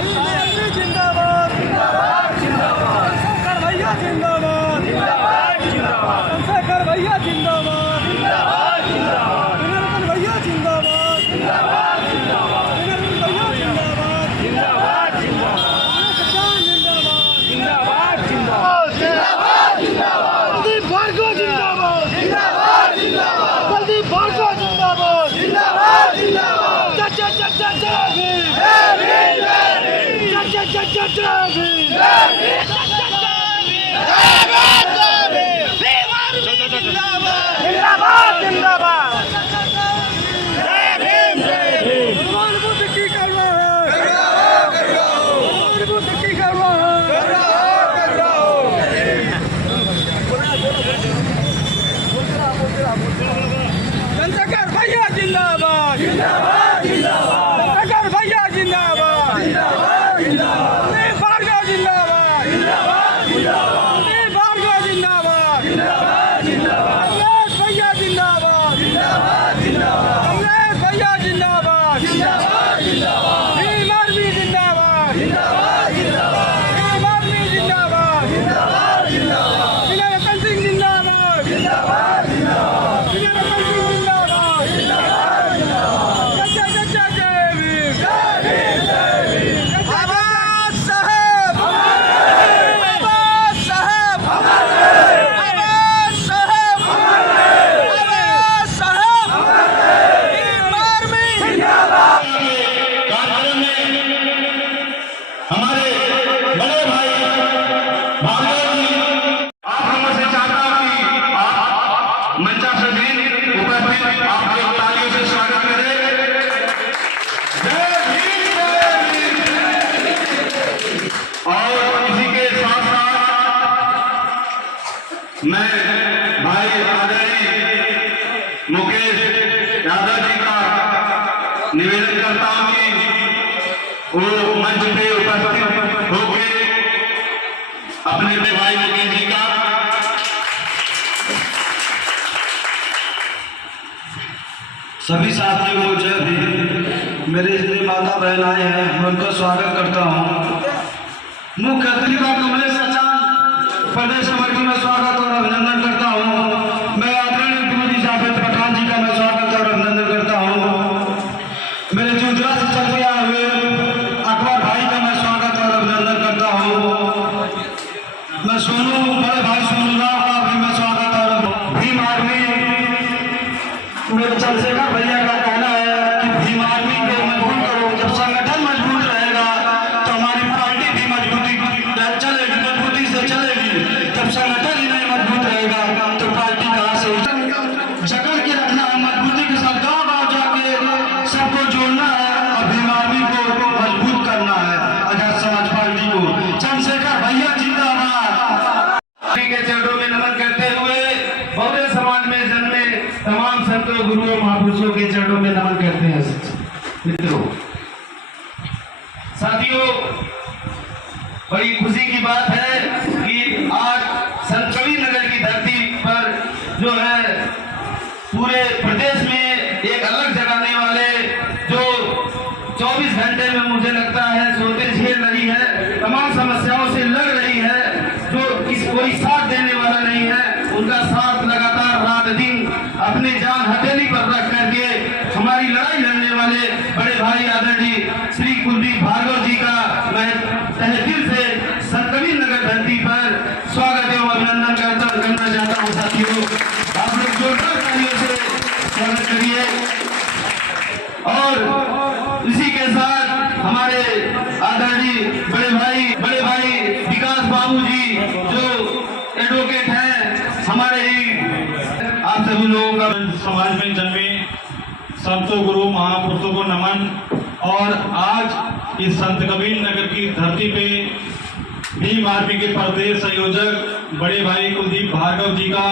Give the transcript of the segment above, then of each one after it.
जिंदाबाद जिंदाबाद शंकर भैया जिंदाबाद चंद्रशेखर भैया जिंदाबाद विनोद भैया जिंदाबाद विनोद भैया जिंदाबाद कुलदीप भार्गव जिंदाबाद कुलदीप भार्गव जिंदाबाद चंद्रशेखर भैया जिंदाबाद चंद्रशेखर भैया जिंदाबाद कुलदीप भार्गव जिंदाबाद कुलदीप भार्गव जिंदाबाद कमलेश भैया जिंदाबाद कमलेश भैया जिंदाबाद भीम आर्मी जिंदाबाद भीम आर्मी जिंदाबाद विनय रतन सिंह जिंदाबाद मैं भाई आदरणीय मुकेश यादव जी का निवेदन करता हूं कि वो मंच पे उपस्थित होकर अपने भाई मुकेश जी का सभी साथियों को जय भीम। मेरे जितने माता बहन आए हैं मैं उनका स्वागत करता हूँ। मुख्य अतिथि का कमलेश सचान प्रदेश कमेटी में स्वागत और अभिनंदन करता हूँ। मैं आदरणीय गुरुजी जावेद पठान जी का मैं स्वागत और अभिनंदन करता हूँ। मेरे गुजरात से चल के आए हुए अकबर भाई का मैं स्वागत और अभिनंदन करता हूँ। मैं सोनू बड़े भाई सोनू राव का भी मैं स्वागत और भीम आर्मी मेरे चंद्रशेखर भैया का कहना है कि भीम आर्मी को मजबूत करो। जब संगठन मजबूत रहेगा तो हमारी पार्टी भी मजबूती से चलेगी। जब संगठन ही नहीं मजबूत रहेगा तो पार्टी कहाँ से जकड़ के रखना है, मजबूती के साथ गाँव गाँव जाके सबको जोड़ना है और भीम आर्मी को मजबूत करना है। आजाद समाज पार्टी को चंद्रशेखर भैया जिंदाबाद के चरणों में नमन करते हुए बहुजन समाज में जन्मे तमाम संतों गुरुओं महापुरुषों के चरणों में नमन करते हैं। मित्रों साथियों, बड़ी खुशी की बात है कि आज संत कबीर नगर की धरती पर जो है पूरे प्रदेश में एक अलग जगाने वाले जो 24 घंटे में मुझे लगता है सोते झेल रही है, तमाम समस्याओं से लड़ रही है, जो कोई साथ देने वाला नहीं है, उनका साथ लगातार रात दिन अपने जान हथेली पर रख करके हमारी लड़ाई लड़ने वाले बड़े भाई आदरणीय श्री कुलदीप भार्गव जी का मैं तहे दिल से संत कबीर नगर धरती पर स्वागत एवं अभिनंदन करना चाहता हूँ। साथियों, आप लोग जोरदार तालियों से स्वागत करिए। और इसी के साथ हमारे आदरणीय बड़े भाई विकास बाबू जी जो एडवोकेट हैं, हमारे ही आप सभी लोगों का समाज में जन्मे संतों गुरु महापुरुषों को नमन। और आज इस संत कबीर नगर की धरती पे भीम आर्मी के प्रदेश संयोजक बड़े भाई कुलदीप भार्गव जी का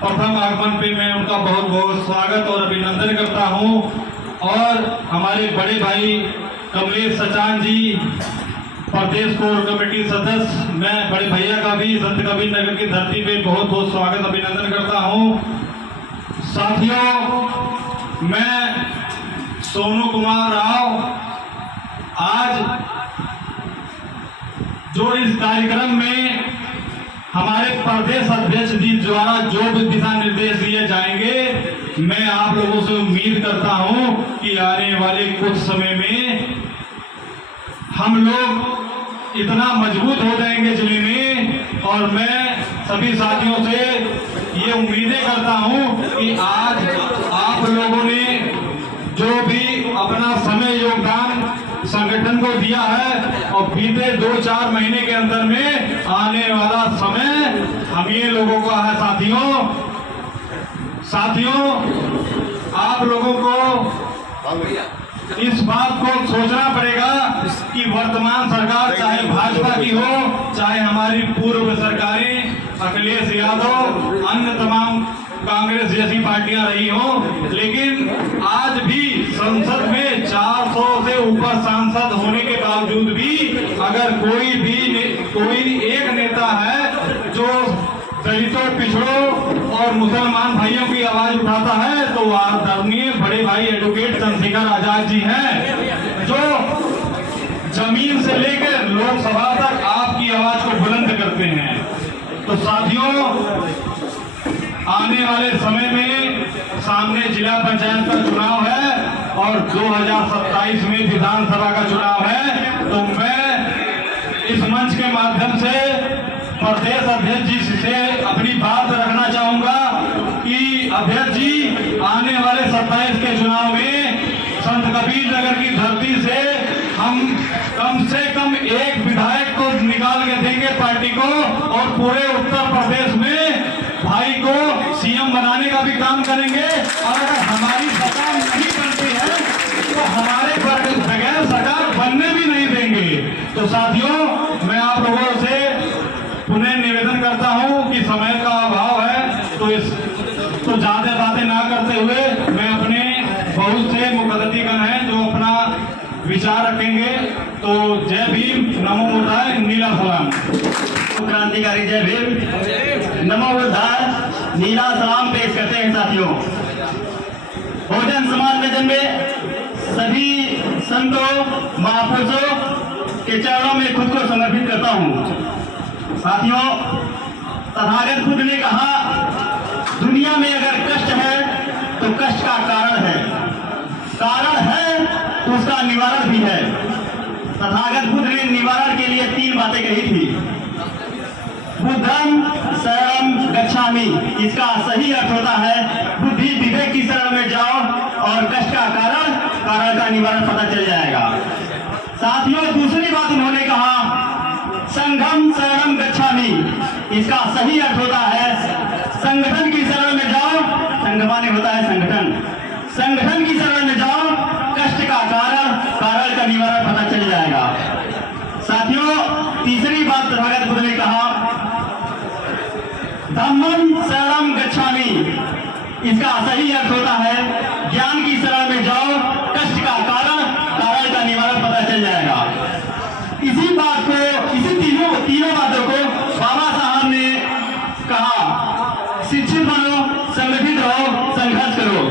प्रथम आगमन पे मैं उनका बहुत बहुत स्वागत और अभिनंदन करता हूं। और हमारे बड़े भाई कमलेश सचान जी प्रदेश कोर कमेटी सदस्य, मैं बड़े भैया का भी संत कबीर नगर की धरती पे बहुत बहुत स्वागत अभिनंदन करता हूं। साथियों, मैं सोनू कुमार राव आज जो इस कार्यक्रम में हमारे प्रदेश अध्यक्ष जी द्वारा जो भी दिशा निर्देश दिए जाएंगे, मैं आप लोगों से उम्मीद करता हूं कि आने वाले कुछ समय में हम लोग इतना मजबूत हो जाएंगे जिले में। और मैं सभी साथियों से ये उम्मीदें करता हूं कि आज आप लोगों ने जो भी अपना समय योगदान संगठन को दिया है और बीते 2-4 महीने के अंदर में आने वाला समय हम ये लोगों का है। साथियों आप लोगों को इस बात को सोचना पड़ेगा कि वर्तमान सरकार चाहे भाजपा की हो, चाहे हमारी पूर्व सरकारें अखिलेश यादव, अन्य तमाम कांग्रेस जैसी पार्टियां रही हो, लेकिन आज भी संसद में 400 से ऊपर सांसद होने के बावजूद भी अगर कोई एक नेता है जो दलितों, पिछड़ों और मुसलमान भाइयों की आवाज उठाता है तो वो आदरणीय बड़े भाई एडवोकेट चंद्रशेखर आजाद जी हैं, जो जमीन से लेकर लोकसभा तक आपकी आवाज को बुलंद करते हैं। तो साथियों, आने वाले समय में सामने जिला पंचायत का चुनाव है और 2027 में विधानसभा का चुनाव है। तो मैं इस मंच के माध्यम से प्रदेश अध्यक्ष जी से अपनी बात रखना चाहूंगा कि अध्यक्ष जी, आने वाले 27 के चुनाव में संत कबीर नगर की धरती से हम कम से कम एक विधायक को निकाल के देंगे पार्टी को, और पूरे उत्तर प्रदेश में भाई को सीएम बनाने का भी काम करेंगे। और अगर हमारी सरकार नहीं बनती है तो हमारे बगैर सरकार बनने भी नहीं देंगे। तो साथियों, मैं आप लोगों से पुनः निवेदन करता हूं कि समय का अभाव है तो ज्यादा बातें ना करते हुए मैं अपने बहुत से मुखअतिथिगण हैं जो अपना विचार रखेंगे। तो जय भीम, नमो बुद्धाय, नीला सलाम। क्रांतिकारी जय भीम, नमो बुद्धाय, नीला सलाम पेश करते हैं। साथियों, बहुजन समाज में जन्मे सभी संतों, महापुरुषों के चरणों में खुद को समर्पित करता हूं। साथियों, तथागत खुद ने कहा, दुनिया में अगर कष्ट है तो कष्ट का कारण है तो उसका निवारण भी है। तथागत बुद्ध ने निवारण के लिए 3 बातें कही थी। बुद्धम शरणम गच्छामि, इसका सही अर्थ होता है बुद्धि विवेक की शरण में जाओ और कष्ट का कारण का निवारण पता चल जाएगा। साथियों, दूसरी बात उन्होंने कहा, संघम शरणम गच्छामि, इसका सही अर्थ होता है संगठन की शरण में जाओ। संघ माने होता है संगठन की शरण में जाओ, कष्ट का कारण का निवारण पता चल जाएगा। साथियों, तीसरी बात तथागत बुद्ध ने कहा, धम्मम शरणम गच्छामि, इसका सही अर्थ होता है ज्ञान की शरण में जाओ, कष्ट का कारण का निवारण पता चल जाएगा। इसी तीनों बातों को बाबा साहब ने कहा, शिक्षित बनो, संगठित रहो, संघर्ष करो।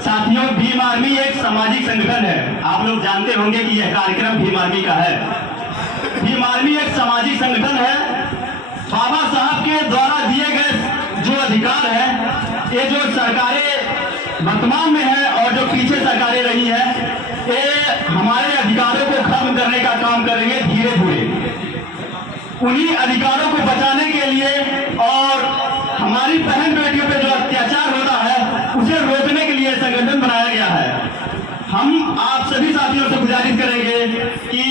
साथियों, भीम आर्मी एक सामाजिक संगठन है। आप लोग जानते होंगे कि यह कार्यक्रम भीम आर्मी का है। भीम आर्मी एक सामाजिक संगठन है। बाबा साहब के द्वारा दिए गए जो अधिकार है, ये जो सरकारें वर्तमान में है और जो पीछे सरकारें रही है, ये हमारे अधिकारों को खत्म करने का काम करेंगे धीरे धीरे। उन्हीं अधिकारों को बचाने के लिए और हमारी बहन बेटियों पे जो अत्याचार होता है उसे रोकने के लिए संगठन बनाया गया है। हम आप सभी साथियों से गुजारिश करेंगे कि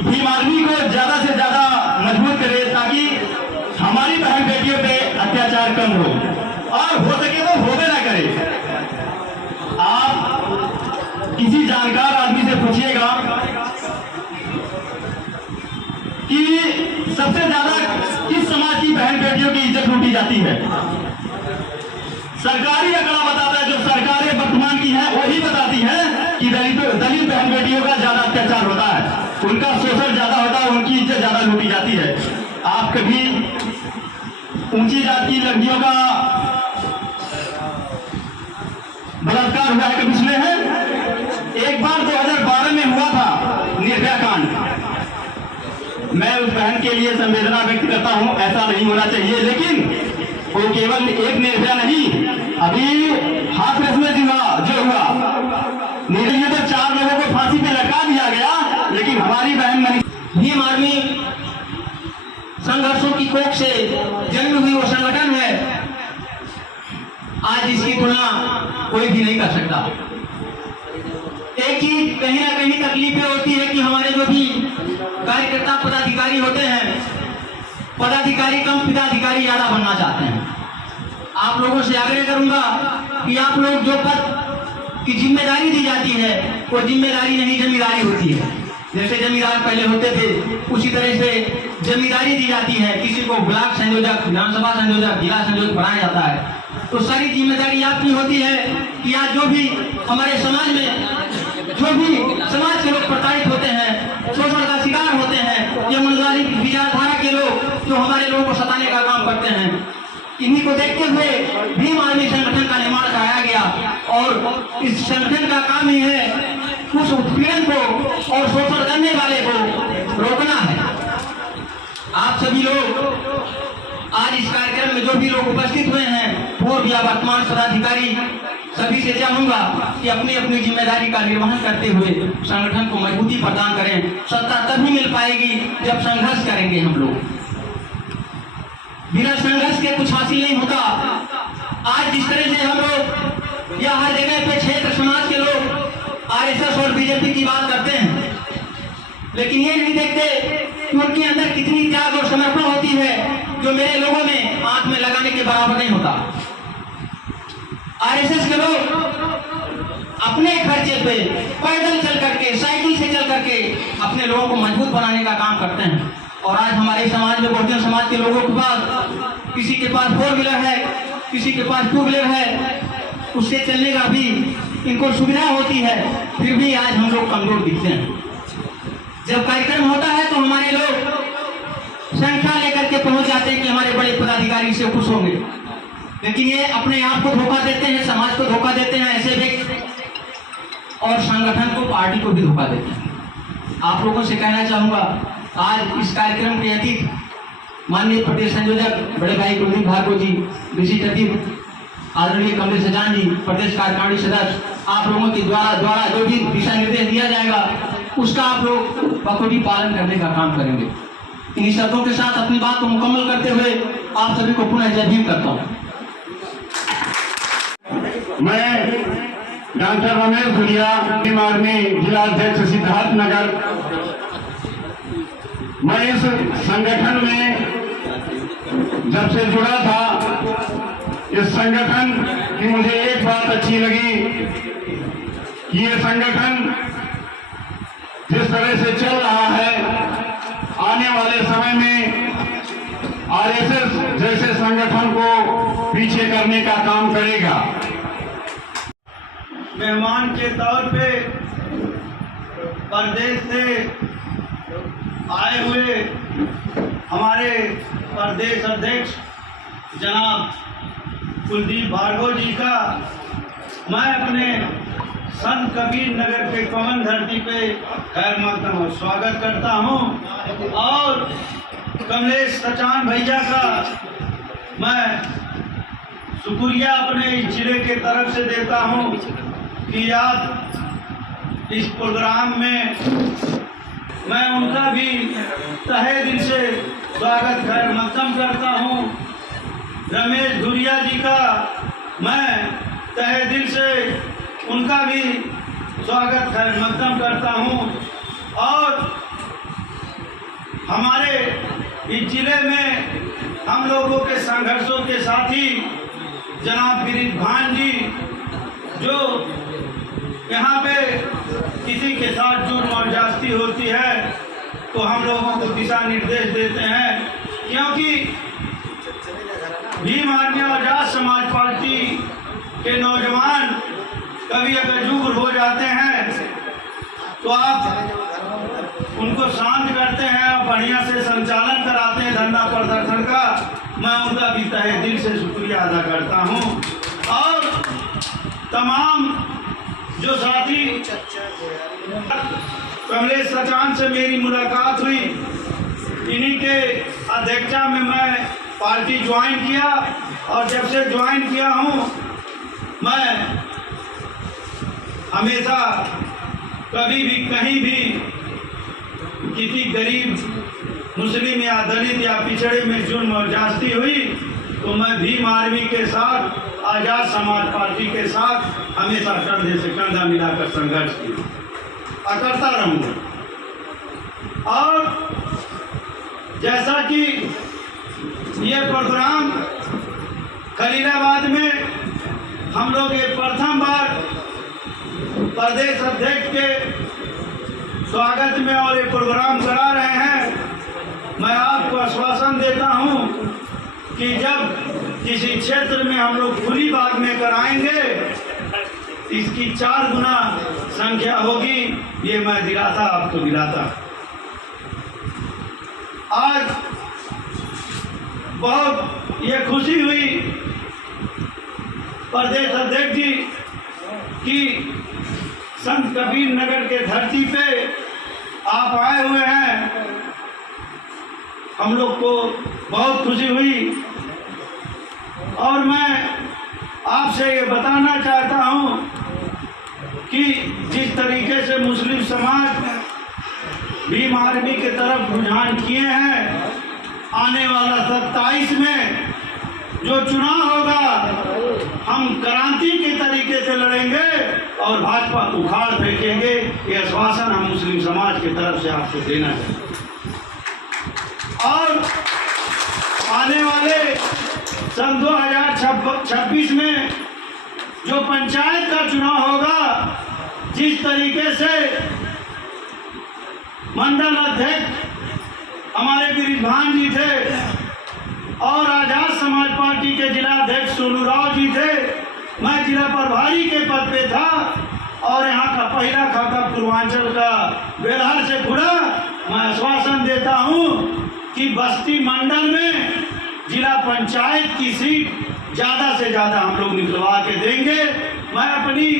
भीम आर्मी को ज्यादा से ज्यादा मजबूत करें ताकि हमारी बहन बेटियों पे अत्याचार कम हो और हो सके तो होबे ना करे। आप किसी जानकार आदमी से पूछिएगा कि सबसे ज्यादा किस समाज की बहन बेटियों की इज्जत लूटी जाती है। सरकारी आंकड़ा बताता है, जो सरकारें वर्तमान की है वही बताती है कि दलित बहन बेटियों का ज्यादा अत्याचार होता है, उनका शोषण ज्यादा होता है, उनकी इज्जत ज्यादा लूटी जाती है। आप कभी ऊंची जात की लड़कियों का बलात्कार हुआ है कभी सुने हैं? एक बार 2012 में हुआ था निर्भया कांड। मैं उस बहन के लिए संवेदना व्यक्त करता हूं, ऐसा नहीं होना चाहिए। लेकिन वो केवल एक निर्भया नहीं, अभी हाथरस में जो हुआ निर्भया तो 4 लोगों को फांसी पे लटका दिया गया, लेकिन हमारी बहन भीम आर्मी संघर्षों की कोख से जन्मी हुई वो संगठन है, आज इसकी तुलना कोई भी नहीं कर सकता। एक चीज कहीं ना कहीं तकलीफें होती है कि हमारे जो भी कार्यकर्ता पदाधिकारी होते हैं, पदाधिकारी कम पदाधिकारी ज्यादा बनना चाहते हैं। आप लोगों से आग्रह करूंगा कि आप लोग जो पद की जिम्मेदारी दी जाती है वो जिम्मेदारी नहीं जमींदारी होती है। जैसे जमींदार पहले होते थे उसी तरह से जमींदारी दी जाती है। किसी को ब्लॉक संयोजक, विधानसभा संयोजक, जिला संयोजक बनाया जाता है, तो सारी जिम्मेदारी आपकी होती है कि आज जो भी हमारे समाज में जो भी समाज के लोग प्रताड़ित होते हैं, शोषण का शिकार होते हैं, या मनवादी विचारधारा के लोग जो हमारे लोगों को सताने का काम करते हैं, इन्हीं को देखते हुए भीम आर्मी संगठन का निर्माण कराया गया। और इस संगठन का काम ही है उस उत्पीड़न को और शोषण करने वाले को रोकना है। आप सभी लोग आज इस कार्यक्रम में जो भी लोग उपस्थित हुए हैं, पूर्व या वर्तमान पदाधिकारी, सभी से चाहूंगा कि अपनी अपनी जिम्मेदारी का निर्वहन करते हुए संगठन को मजबूती प्रदान करें। सत्ता तभी मिल पाएगी जब संघर्ष करेंगे हम लोग। बिना संघर्ष के कुछ हासिल नहीं होता। आज जिस तरह से हम लोग या हर जगह पे क्षेत्र समाज के लोग आरएसएस और बीजेपी की बात करते हैं, लेकिन ये नहीं देखते कि उनके अंदर कितनी त्याग और समर्पण होती है, जो मेरे लोगों में आंख में लगाने के बराबर नहीं होता। आरएसएस के लोग अपने खर्चे पे पैदल चल करके, साइकिल से चल करके अपने लोगों को मजबूत बनाने का काम करते हैं। और आज हमारे समाज में बहुजन समाज के लोगों के पास, किसी के पास 4 व्हीलर है, किसी के पास 2 व्हीलर है, उससे चलने का भी इनको सुविधा होती है, फिर भी आज हम लोग कमजोर दिखते हैं। जब कार्यक्रम होता है तो हमारे लोग संख्या लेकर के पहुंच जाते हैं कि हमारे बड़े पदाधिकारी से खुश होंगे, लेकिन ये अपने आप को धोखा देते हैं, समाज को धोखा देते हैं ऐसे व्यक्ति, और संगठन को, पार्टी को भी धोखा देते हैं। आप लोगों से कहना चाहूंगा, आज इस कार्यक्रम के अतिथि माननीय प्रदेश संयोजक बड़े भाई कुलदीप भार्गव जी, विशिष्ट अतिथि आदरणीय कमलेश सजान जी, प्रदेश कार्यकारिणी सदस्य, आप लोगों के द्वारा जो भी दिशा निर्देश दिया जाएगा उसका आप लोग बखूबी पालन करने का काम करेंगे। इन्हीं शब्दों के साथ अपनी बात को मुकम्मल करते हुए आप सभी को पुनः जय भीम करता हूँ। मैं डॉक्टर रमेश गुड़िया, भीम आर्मी जिला अध्यक्ष सिद्धार्थनगर। मैं इस संगठन में जब से जुड़ा था, इस संगठन की मुझे एक बात अच्छी लगी कि ये संगठन जिस तरह से चल रहा है, आने वाले समय में आरएसएस जैसे संगठन को पीछे करने का काम करेगा। मेहमान के तौर पे प्रदेश से आए हुए हमारे प्रदेश अध्यक्ष जनाब कुलदीप भार्गव जी का मैं अपने संत कबीर नगर के पवन धरती पे खैर मकदम और स्वागत करता हूं। और कमलेश सचान भैया का मैं शुक्रिया अपने इस जिले के तरफ से देता हूं कि आप इस प्रोग्राम में, मैं उनका भी तहे दिल से स्वागत खैर मकदम करता हूं। रमेश धुरिया जी का मैं तहे दिल से उनका भी स्वागत खैर मकदम करता हूं। और हमारे इस जिले में हम लोगों के संघर्षों के साथी जनाब गिरीश भान जी, जो यहाँ पे किसी के साथ जुर्म और ज्यादती होती है तो हम लोगों को दिशा निर्देश देते हैं, क्योंकि भीम आर्मी आजाद समाज पार्टी के नौजवान कभी अगर जुर्म हो जाते हैं तो आप उनको शांत करते हैं और बढ़िया से संचालन कराते हैं धरना प्रदर्शन का। मैं उनका भी तहे दिल से शुक्रिया अदा करता हूं। और तमाम जो साथी, कमलेश सचान से मेरी मुलाकात हुई इन्हीं के अध्यक्षता में मैं पार्टी ज्वाइन किया और जब से ज्वाइन किया हूँ मैं हमेशा कभी भी कहीं भी किसी गरीब मुस्लिम या दलित या पिछड़े में जुर्म और ज्यादती हुई तो मैं भीम आर्मी के साथ आज़ाद समाज पार्टी के साथ हमेशा कंधे से कंधा मिलाकर संघर्ष किया और करता रहूँगा। और जैसा कि ये प्रोग्राम खलीलाबाद में हम लोग ये प्रथम बार प्रदेश अध्यक्ष के स्वागत में और ये प्रोग्राम करा रहे हैं, मैं आपको आश्वासन देता हूं कि जब किसी क्षेत्र में हम लोग खुली बाग में कराएंगे इसकी 4 गुना संख्या होगी, ये मैं दिलाता आपको दिलाता। आज बहुत ये खुशी हुई प्रदेश अध्यक्ष जी की संत कबीर नगर के धरती पे आप आए हुए हैं, हम लोग को बहुत खुशी हुई। और मैं आपसे ये बताना चाहता हूँ कि जिस तरीके से मुस्लिम समाज भीम आर्मी की तरफ रुझान किए हैं, आने वाला 27 में जो चुनाव होगा हम क्रांति के तरीके से लड़ेंगे और भाजपा उखाड़ फेंकेंगे। ये आश्वासन हम मुस्लिम समाज की तरफ से आपको देना चाहिए। और आने वाले सन 2026 में जो पंचायत का चुनाव होगा, जिस तरीके से मंडल अध्यक्ष हमारे गिरिधान जी थे और आजाद समाज पार्टी के जिला अध्यक्ष सोनू राव जी थे, मैं जिला प्रभारी के पद पे था और यहाँ का पहला खाता पूर्वांचल का बेलहर से खुला। मैं आश्वासन देता हूँ कि बस्ती मंडल में जिला पंचायत की सीट ज़्यादा से ज़्यादा हम लोग निकलवा के देंगे। मैं अपनी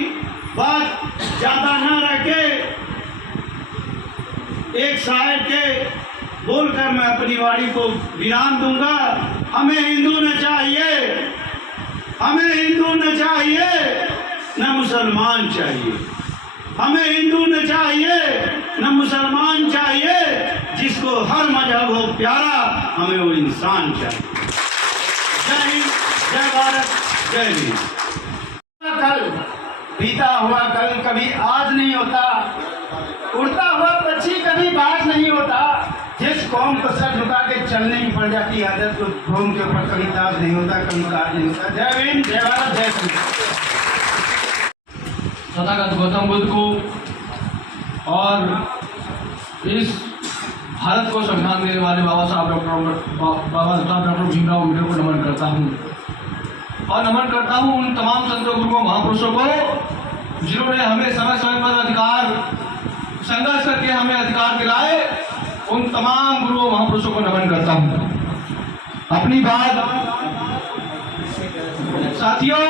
बात ज़्यादा न रख के एक शायर के बोलकर मैं अपनी वाणी को विराम दूंगा। हमें हिंदू न चाहिए, हमें हिंदू न चाहिए, न मुसलमान चाहिए। हमें हिंदू न चाहिए, न मुसलमान चाहिए, जिसको हर मजहब हो प्यारा, हमें वो इंसान चाहिए। जय हिंद, जय भारत, जय भीम। कल बीता हुआ कल कभी आज नहीं होता, उड़ता हुआ पक्षी कभी बाज नहीं होता। जिस कौम को सर झुका के चलने की पड़ जाती है आदत, तो कौम के ऊपर कभी ताज नहीं होता, कभी ताज नहीं होता। जय भीम, जय भारत, जय श्री। तथागत गौतम बुद्ध को और इस भारत को संविधान देने वाले बाबा साहब डॉक्टर भीमराव अम्बेडकर को नमन करता हूँ। और नमन करता हूँ उन तमाम संतों गुरुओं महापुरुषों को जिन्होंने हमें समय समय पर अधिकार संघर्ष करके हमें अधिकार दिलाए। उन तमाम गुरुओं महापुरुषों को नमन करता हूँ। अपनी बात साथियों,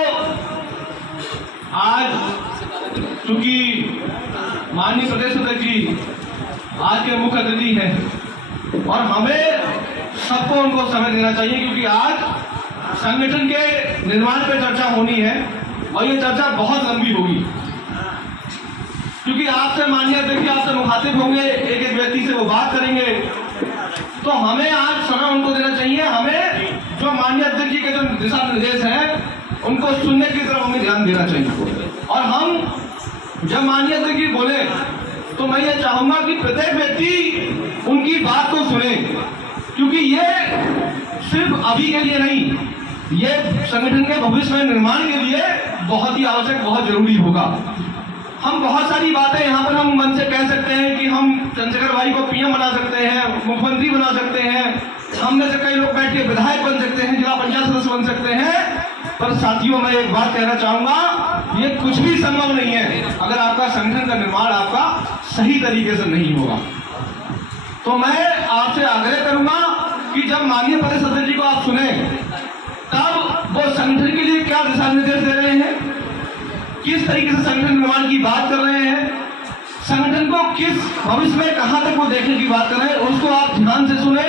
आज चूंकि माननीय प्रदेश अध्यक्ष जी आज के मुख्य अतिथि हैं और हमें सबको उनको समय देना चाहिए, क्योंकि आज संगठन के निर्माण पे चर्चा होनी है और ये चर्चा बहुत लंबी होगी, क्योंकि आपसे माननीय अध्यक्ष आपसे मुखातिब होंगे, एक एक व्यक्ति से वो बात करेंगे, तो हमें आज समय उनको देना चाहिए। हमें जो माननीय अध्यक्ष जी के जो दिशा निर्देश हैं उनको सुनने की तरफ हमें ध्यान देना चाहिए। और हम जब माननीय अध्यक्ष जी बोले तो मैं ये चाहूंगा कि प्रत्येक व्यक्ति उनकी बात को सुने, क्योंकि ये सिर्फ अभी के लिए नहीं, ये संगठन के भविष्य में निर्माण के लिए बहुत ही आवश्यक, बहुत जरूरी होगा। हम बहुत सारी बातें यहाँ पर हम मन से कह सकते हैं कि हम चंद्रशेखर भाई को पीएम बना सकते हैं, मुख्यमंत्री बना सकते हैं, हम में से कई लोग बैठ के विधायक बन सकते हैं, जिला पंचायत सदस्य बन सकते हैं, पर साथियों मैं एक बात कहना चाहूंगा, ये कुछ भी संभव नहीं है अगर आपका संगठन का निर्माण आपका सही तरीके से नहीं होगा। तो मैं आपसे आग्रह करूंगा कि जब माननीय प्रदेश अध्यक्ष जी को आप सुने, तब वो संगठन के लिए क्या दिशा निर्देश दे रहे हैं, किस तरीके से संगठन निर्माण की बात कर रहे हैं, संगठन को किस भविष्य में कहां तक वो देखने की बात करें, उसको आप ध्यान से सुने,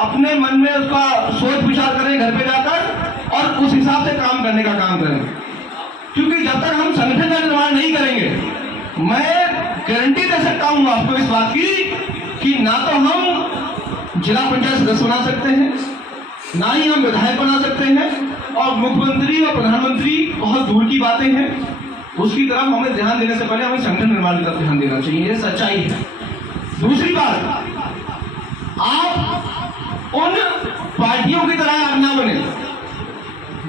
अपने मन में उसका सोच विचार करें घर पे जाकर और उस हिसाब से काम करने का काम करें। क्योंकि जब तक हम संगठन का निर्माण नहीं करेंगे, मैं गारंटी दे सकता हूं आपको इस बात की कि ना तो हम जिला पंचायत सदस्य बना सकते हैं, ना ही हम विधायक बना सकते हैं, और मुख्यमंत्री और प्रधानमंत्री बहुत दूर की बातें हैं। उसकी तरफ हमें ध्यान देने से पहले हमें संगठन निर्माण की तरफ ध्यान देना चाहिए, ये सच्चाई है। दूसरी बात, आप उन पार्टियों की तरह आप ना बने।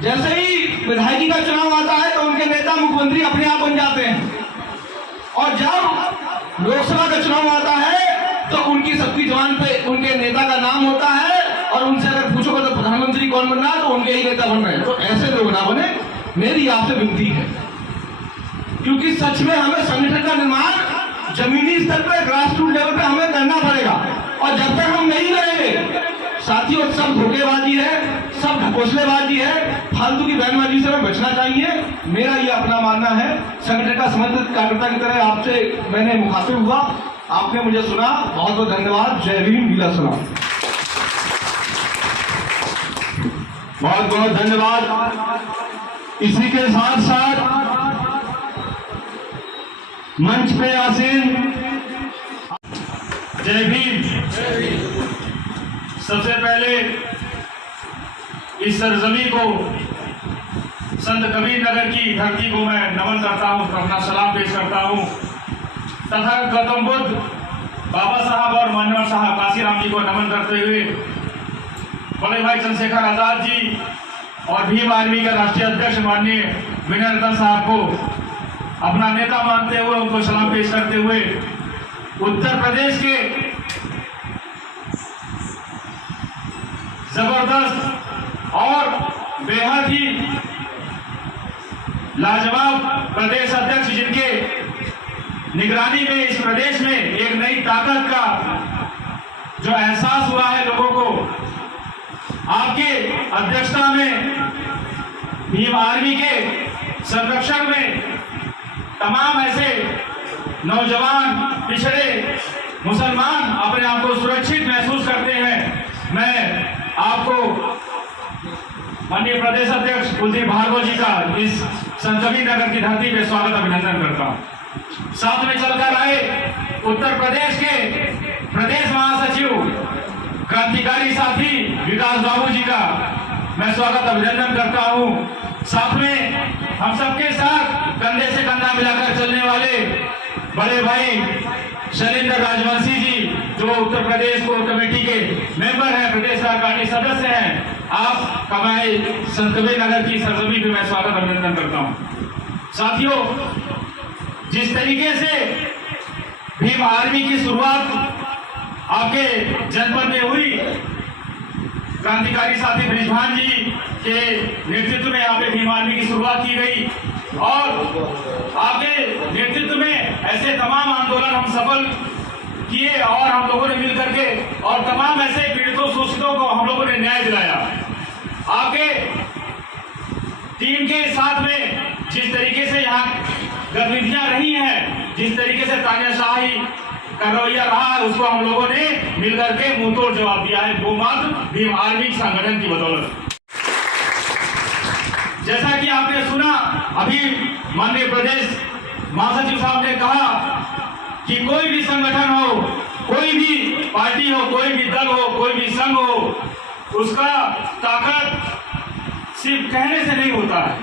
जैसे ही विधायकी का चुनाव आता है तो उनके नेता मुख्यमंत्री अपने आप बन जाते हैं, और जब लोकसभा का चुनाव आता है तो उनकी सबकी जुबान पे उनके नेता का नाम होता है, और उनसे अगर पूछोगे तो प्रधानमंत्री कौन बन रहा है तो उनके ही नेता बन रहे हैं। तो ऐसे लोग ना बने, मेरी आपसे विनती है। क्योंकि सच में हमें संगठन का निर्माण जमीनी स्तर पर, ग्रास रूट लेवल पे हमें करना पड़ेगा, और जब तक हम नहीं करेंगे साथियों, सब धोखेबाजी है, सब ढकोसलेबाजी है, फालतू की बयानबाजी से हमें बचना चाहिए। मेरा ये अपना मानना है। संगठन का समर्पित कार्यकर्ता की तरह आपसे मैंने मुखातिब हुआ, आपने मुझे सुना, बहुत बहुत धन्यवाद। जय भीम, लीला सलाम। बहुत बहुत धन्यवाद। इसी के साथ साथ मंच पे आसीन, जय भीम। सबसे पहले इस सरजमी को, संत कबीर नगर की धरती को मैं नमन करता हूँ, अपना सलाम पेश करता हूँ, तथा गौतम बुद्ध, बाबा साहब और मान्यवर साहब काशीराम जी को नमन करते हुए बड़े भाई चंद्रशेखर आजाद जी और भीम आर्मी के राष्ट्रीय अध्यक्ष माननीय विनय रतन साहब को अपना नेता मानते हुए उनको सलाम पेश करते हुए उत्तर प्रदेश के जबरदस्त और बेहद ही लाजवाब प्रदेश अध्यक्ष, जिनके निगरानी में इस प्रदेश में एक नई ताकत का जो एहसास हुआ है लोगों को, आपके अध्यक्षता में भीम आर्मी के संरक्षण में तमाम ऐसे नौजवान पिछड़े मुसलमान अपने आप को सुरक्षित महसूस करते हैं। मैं आपको माननीय प्रदेश अध्यक्ष कुलदीप भार्गव जी का इस संत कबीर नगर की धरती पे स्वागत अभिनंदन करता हूँ। साथ में चलकर आए उत्तर प्रदेश के प्रदेश महासचिव क्रांतिकारी साथी विकास बाबू जी का मैं स्वागत अभिनंदन करता हूँ। साथ में हम सबके साथ कंधे से कंधा मिलाकर चलने वाले बड़े भाई शैलेंद्र राजवंशी जी, जो उत्तर प्रदेश कोर कमेटी के मेंबर हैं, प्रदेश कार्यकारिणी सदस्य हैं, आप कमाए संत कबीर नगर की सरजमी पे मैं स्वागत अभिनंदन करता हूँ। साथियों, जिस तरीके से भीम आर्मी की शुरुआत आपके जनपद में हुई, क्रांतिकारी साथी ब्रिजभान जी के नेतृत्व में यहाँ पे भीम आर्मी की शुरुआत की गई, और आपके नेतृत्व में ऐसे तमाम आंदोलन हम सफल किए, और हम लोगों ने मिल करके और तमाम ऐसे पीड़ितों शोषितों को हम लोगों ने न्याय दिलाया। आपके टीम के साथ में जिस तरीके से यहाँ गतिविधियां रही हैं, जिस तरीके से तानाशाही का रवैया रहा है, उसको हम लोगों ने मिलकर के मुंहतोड़ जवाब दिया है, वो मात्र भीम आर्मी संगठन की बदौलत। जैसा कि आपने सुना, अभी माननीय प्रदेश महासचिव साहब ने कहा कि कोई भी संगठन हो, कोई भी पार्टी हो, कोई भी दल हो, कोई भी संघ हो, उसका ताकत सिर्फ कहने से नहीं होता है।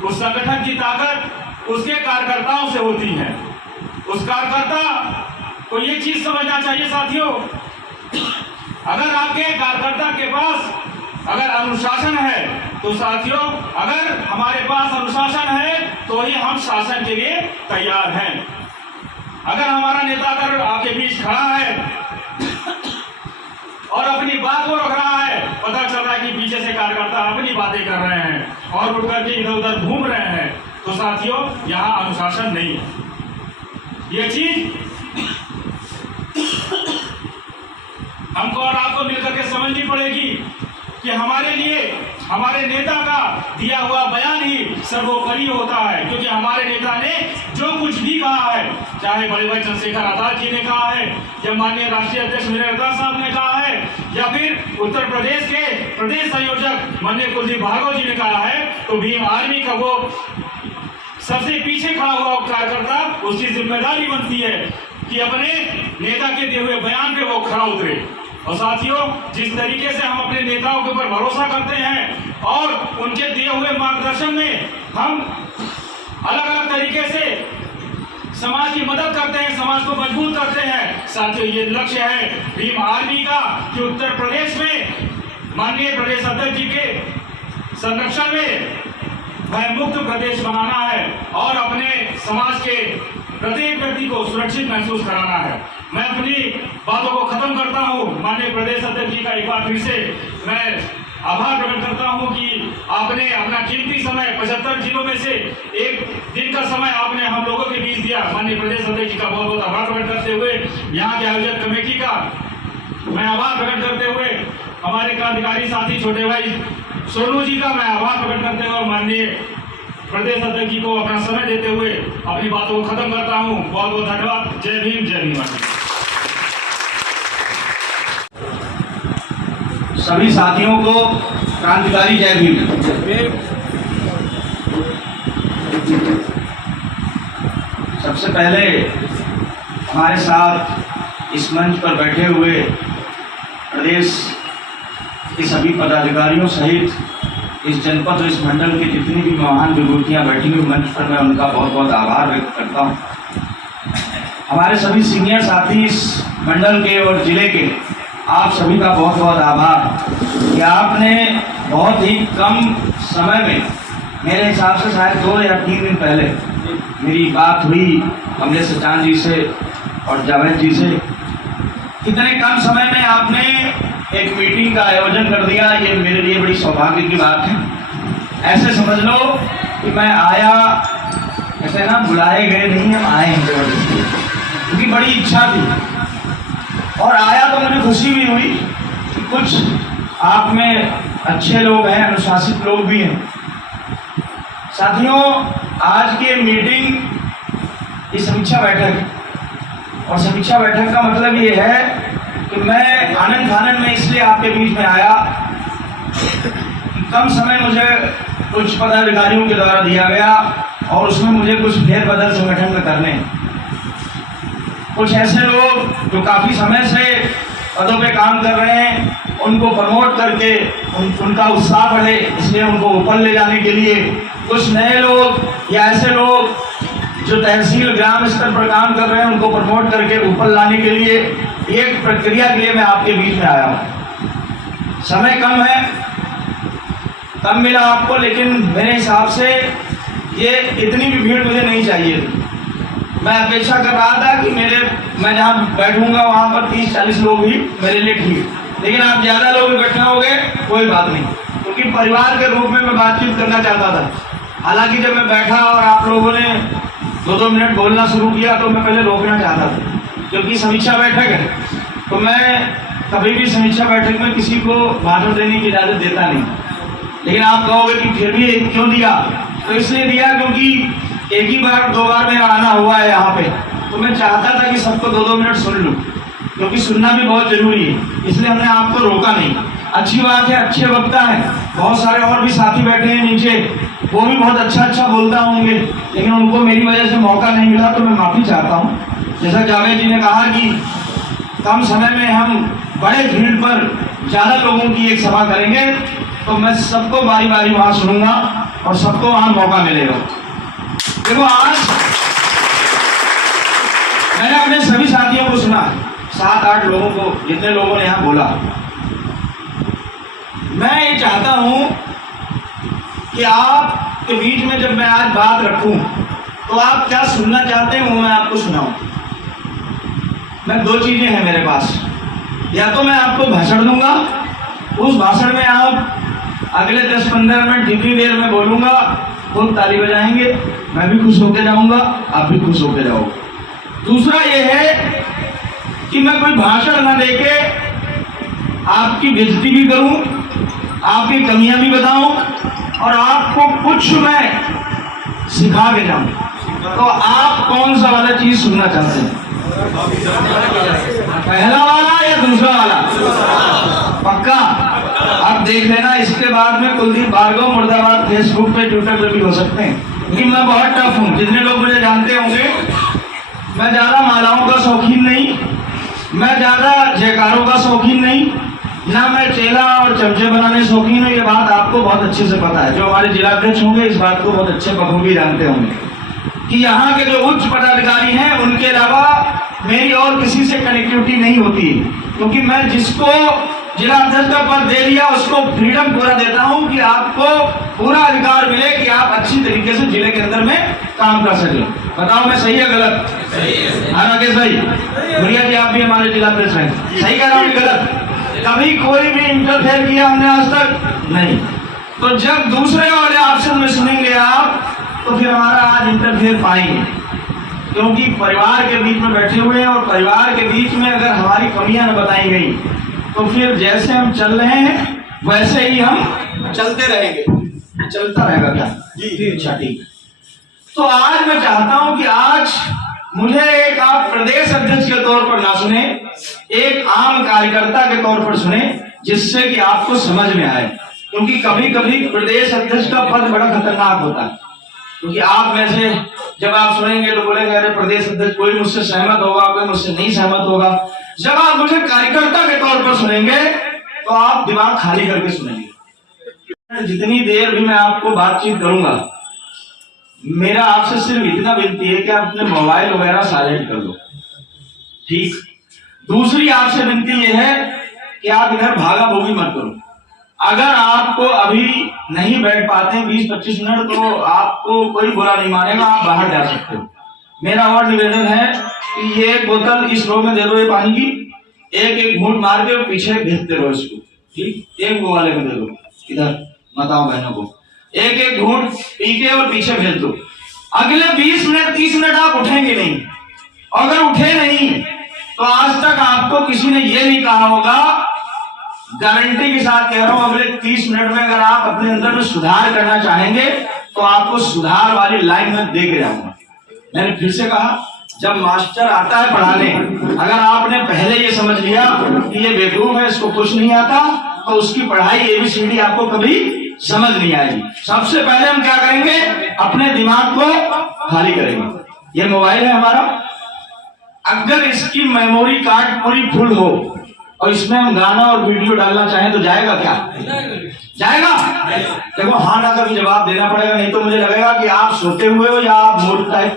उस संगठन की ताकत उसके कार्यकर्ताओं से होती है। उस कार्यकर्ता को ये चीज समझना चाहिए साथियों, अगर आपके कार्यकर्ता के पास अगर अनुशासन है तो साथियों, अगर हमारे पास अनुशासन है तो ही हम शासन के लिए तैयार हैं। अगर हमारा नेता अगर आपके बीच खड़ा है और अपनी बात को रख रहा है, पता चल रहा है कि पीछे से कार्यकर्ता अपनी बातें कर रहे हैं और उठ करके इधर उधर घूम रहे हैं, तो साथियों यहाँ अनुशासन नहीं है। ये चीज हमको और आपको मिलकर के समझनी पड़ेगी कि हमारे लिए हमारे नेता का दिया हुआ बयान ही सर्वोपरि होता है, क्योंकि हमारे नेता ने जो कुछ भी कहा है, चाहे बड़े भाई चंद्रशेखर आजाद जी ने कहा है, या माननीय राष्ट्रीय अध्यक्ष वीरेंद्र रतन साहब ने कहा है, या फिर उत्तर प्रदेश के प्रदेश संयोजक माननीय कुलदीप भार्गव जी ने कहा है, तो भीम आर्मी का वो सबसे पीछे खड़ा हुआ कार्यकर्ता, उसकी जिम्मेदारी बनती है कि अपने नेता के दिए हुए बयान पे वो खड़ा उतरे। और साथियों, जिस तरीके से हम अपने नेताओं के ऊपर भरोसा करते हैं और उनके दिए हुए मार्गदर्शन में हम अलग अलग तरीके से समाज की मदद करते हैं, समाज को मजबूत करते हैं, साथियों ये लक्ष्य है भीम आर्मी का कि उत्तर प्रदेश में माननीय प्रदेश अध्यक्ष जी के संरक्षण में भय मुक्त प्रदेश बनाना है और अपने समाज के प्रत्येक व्यक्ति को सुरक्षित महसूस कराना है। मैं अपनी बातों को खत्म करता हूं। माननीय प्रदेश अध्यक्ष जी का एक बार फिर से मैं आभार प्रकट करता हूं कि आपने अपना कीमती समय 75 जिलों में से एक दिन का समय आपने हम लोगों के बीच दिया। माननीय प्रदेश अध्यक्ष जी का बहुत बहुत आभार प्रकट करते हुए, यहाँ के आयोजक कमेटी का मैं आभार प्रकट करते हुए, हमारे क्रांतिकारी साथी छोटे भाई सोनू जी का मैं आभार प्रकट करते हुए, माननीय प्रदेश अध्यक्ष जी को अपना समय देते हुए अपनी बातों को खत्म करता हूं। बहुत बहुत धन्यवाद। जय भीम, जय भीम। सभी साथियों को क्रांतिकारी जय भीम। सबसे पहले हमारे साथ इस मंच पर बैठे हुए प्रदेश के सभी पदाधिकारियों सहित इस जनपद और इस मंडल की जितनी भी महान विभूतियाँ बैठी हुई मंच पर, मैं उनका बहुत बहुत आभार व्यक्त करता हूँ। हमारे सभी सीनियर साथी इस मंडल के और जिले के, आप सभी का बहुत बहुत आभार कि आपने बहुत ही कम समय में, मेरे हिसाब से शायद 2 या 3 दिन पहले मेरी बात हुई कमलेश सचान जी से और जावेद जी से, कितने कम समय में आपने एक मीटिंग का आयोजन कर दिया। ये मेरे लिए बड़ी सौभाग्य की बात है। ऐसे समझ लो कि मैं आया, ऐसे ना बुलाए गए नहीं, हम आए हैं जबरदस्ती, क्योंकि बड़ी इच्छा थी और आया तो मुझे खुशी भी हुई कि कुछ आप में अच्छे लोग हैं, अनुशासित लोग भी हैं। साथियों, आज की मीटिंग ये समीक्षा बैठक है और समीक्षा बैठक का मतलब ये है कि मैं आनंद फानन में इसलिए आपके बीच में आया कि कम समय मुझे कुछ पदाधिकारियों के द्वारा दिया गया और उसमें मुझे कुछ फेरबदल संगठन में करने, कुछ ऐसे लोग जो काफ़ी समय से पदों पे काम कर रहे हैं उनको प्रमोट करके उनका उत्साह बढ़े, इसलिए उनको ऊपर ले जाने के लिए, कुछ नए लोग या ऐसे लोग जो तहसील ग्राम स्तर पर काम कर रहे हैं उनको प्रमोट करके ऊपर लाने के लिए, एक प्रक्रिया के लिए मैं आपके बीच में आया हूँ। समय कम है, कम मिला आपको, लेकिन मेरे हिसाब से ये इतनी भी भीड़ मुझे नहीं चाहिए थी। मैं अपेक्षा कर रहा था कि मैं जहाँ बैठूंगा वहाँ पर 30-40 लोग ही मेरे लिए ठीक, लेकिन आप ज़्यादा लोग इकट्ठा हो गए, कोई बात नहीं, क्योंकि परिवार के रूप में मैं बातचीत करना चाहता था। हालांकि जब मैं बैठा और आप लोगों ने 2-2 मिनट बोलना शुरू किया तो मैं पहले रोकना चाहता था, क्योंकि समीक्षा बैठक है तो मैं कभी भी समीक्षा बैठक में किसी को भाषण देने की इजाज़त देता नहीं। लेकिन आप कहोगे कि फिर भी क्यों दिया, तो इसलिए दिया क्योंकि एक ही बार 2 बार मेरा आना हुआ है यहाँ पे, तो मैं चाहता था कि सबको 2-2 मिनट सुन लूँ, क्योंकि सुनना भी बहुत जरूरी है, इसलिए हमने आपको रोका नहीं। अच्छी बात है, अच्छे वक्ता है, बहुत सारे और भी साथी बैठे हैं नीचे, वो भी बहुत अच्छा बोलता होंगे, लेकिन उनको मेरी वजह से मौका नहीं मिला, तो मैं माफ़ी चाहता हूँ। जैसा जावेद जी ने कहा कि कम समय में हम बड़े भीड़ पर ज़्यादा लोगों की एक सभा करेंगे, तो मैं सबको बारी बारी वहाँ सुनूंगा और सबको वहाँ मौका मिलेगा। देखो, आज मैंने अपने सभी साथियों को सुना, 7-8 लोगों को, जितने लोगों ने यहाँ बोला। मैं ये चाहता हूँ कि आपके बीच में जब मैं आज बात रखूं तो आप क्या सुनना चाहते हैं वो मैं आपको सुनाऊं। मैं 2 चीज़ें हैं मेरे पास, या तो मैं आपको भाषण दूंगा, उस भाषण में आप अगले 10-15 मिनट जितनी देर में बोलूँगा खूब ताली बजाएंगे, मैं भी खुश होकर जाऊँगा, आप भी खुश होकर जाओगे। दूसरा ये है कि मैं कोई भाषण ना देके आपकी बेइज्जती भी करूँ, आपकी कमियां भी बताऊं और आपको कुछ मैं सिखा के जाऊं। तो आप कौन सा वाला चीज सुनना चाहते हैं, पहला वाला या दूसरा वाला? पक्का? आप देख लेना, इसके बाद में कुलदीप भार्गव मुर्दाबाद फेसबुक पे ट्विटर पे भी हो सकते हैं, क्योंकि मैं बहुत टफ हूँ। जितने लोग मुझे जानते होंगे, मैं ज्यादा मालाओं का शौकीन नहीं, मैं ज्यादा जयकारों का शौकीन नहीं, ना मैं चेला और चमचे बनाने शौकीन हूँ। ये बात आपको बहुत अच्छे से पता है। जो हमारे जिलाध्यक्ष होंगे इस बात को बहुत अच्छे बखूबी जानते होंगे कि यहाँ के जो उच्च पदाधिकारी हैं उनके अलावा मेरी और किसी से कनेक्टिविटी नहीं होती, क्योंकि मैं जिसको जिला अध्यक्ष का पद दे दिया उसको फ्रीडम पूरा देता हूँ कि आपको पूरा अधिकार मिले कि आप अच्छी तरीके से जिले के अंदर में काम कर सके। बताओ मैं सही है गलत? हाँ राकेश भाई, भैया जी आप भी हमारे जिला अध्यक्ष हैं, सही कह रहा हूँ गलत? कभी कोई भी इंटरफेयर किया हमने आज तक नहीं। तो जब दूसरे वाले ऑप्शन में सुनेंगे आप, तो फिर हमारा आज इंटरफेयर पाएंगे, क्योंकि परिवार के बीच में बैठे हुए हैं और परिवार के बीच में अगर हमारी कमियां न बताई गई तो फिर जैसे हम चल रहे हैं वैसे ही हम चलते रहेंगे। चलता रहेगा क्या? जी अच्छा ठीक है। तो आज मैं चाहता हूं कि आज मुझे एक आप प्रदेश अध्यक्ष के तौर पर ना सुने, एक आम कार्यकर्ता के तौर पर सुने, जिससे कि आपको समझ में आए। क्योंकि कभी कभी प्रदेश अध्यक्ष का पद बड़ा खतरनाक होता है, क्योंकि आप में से जब आप सुनेंगे तो बोलेंगे अरे प्रदेश अध्यक्ष, कोई मुझसे सहमत होगा, कोई मुझसे नहीं सहमत होगा। जब आप मुझे कार्यकर्ता के तौर पर सुनेंगे तो आप दिमाग खाली करके सुनेंगे। जितनी देर भी मैं आपको बातचीत करूंगा, मेरा आपसे सिर्फ इतना विनती है कि आप अपने मोबाइल वगैरह साइलेंट कर लो, ठीक? दूसरी आपसे विनती यह है कि आप इधर भागा भोगी मत करो। अगर आपको अभी नहीं बैठ पाते 20-25 मिनट तो आपको कोई बुरा नहीं मानेगा, आप बाहर जा सकते हो। मेरा और निवेदन है कि ये एक बोतल इस रो में दे दो, ये पानी की, एक एक घूंट मार के पीछे भेजते रहो इसको, ठीक? एक वो वाले में दे दो, इधर बताओ बहनों को, एक एक घूंट पी के और पीछे भेज दो। अगले 20 मिनट 30 मिनट आप उठेंगे नहीं, अगर उठे नहीं तो आज तक आपको किसी ने ये नहीं कहा होगा, गारंटी के साथ कह रहा हूं, अगले 30 मिनट में अगर आप अपने अंदर में सुधार करना चाहेंगे तो आपको सुधार वाली लाइन में दे के जाऊंगा। मैंने फिर से कहा, जब मास्टर आता है पढ़ाने, अगर आपने पहले ये समझ लिया कि ये बेवकूफ है, इसको कुछ नहीं आता, तो उसकी पढ़ाई ABCD आपको कभी समझ नहीं आएगी। सबसे पहले हम क्या करेंगे, अपने दिमाग को खाली करेंगे। ये मोबाइल है हमारा, अगर इसकी मेमोरी कार्ड पूरी फुल हो और इसमें हम गाना और वीडियो डालना चाहें तो जाएगा क्या? जाएगा? देखो हाँ ना का भी जवाब देना पड़ेगा, नहीं तो मुझे लगेगा कि आप सोते हुए हो या आप मूड टाइप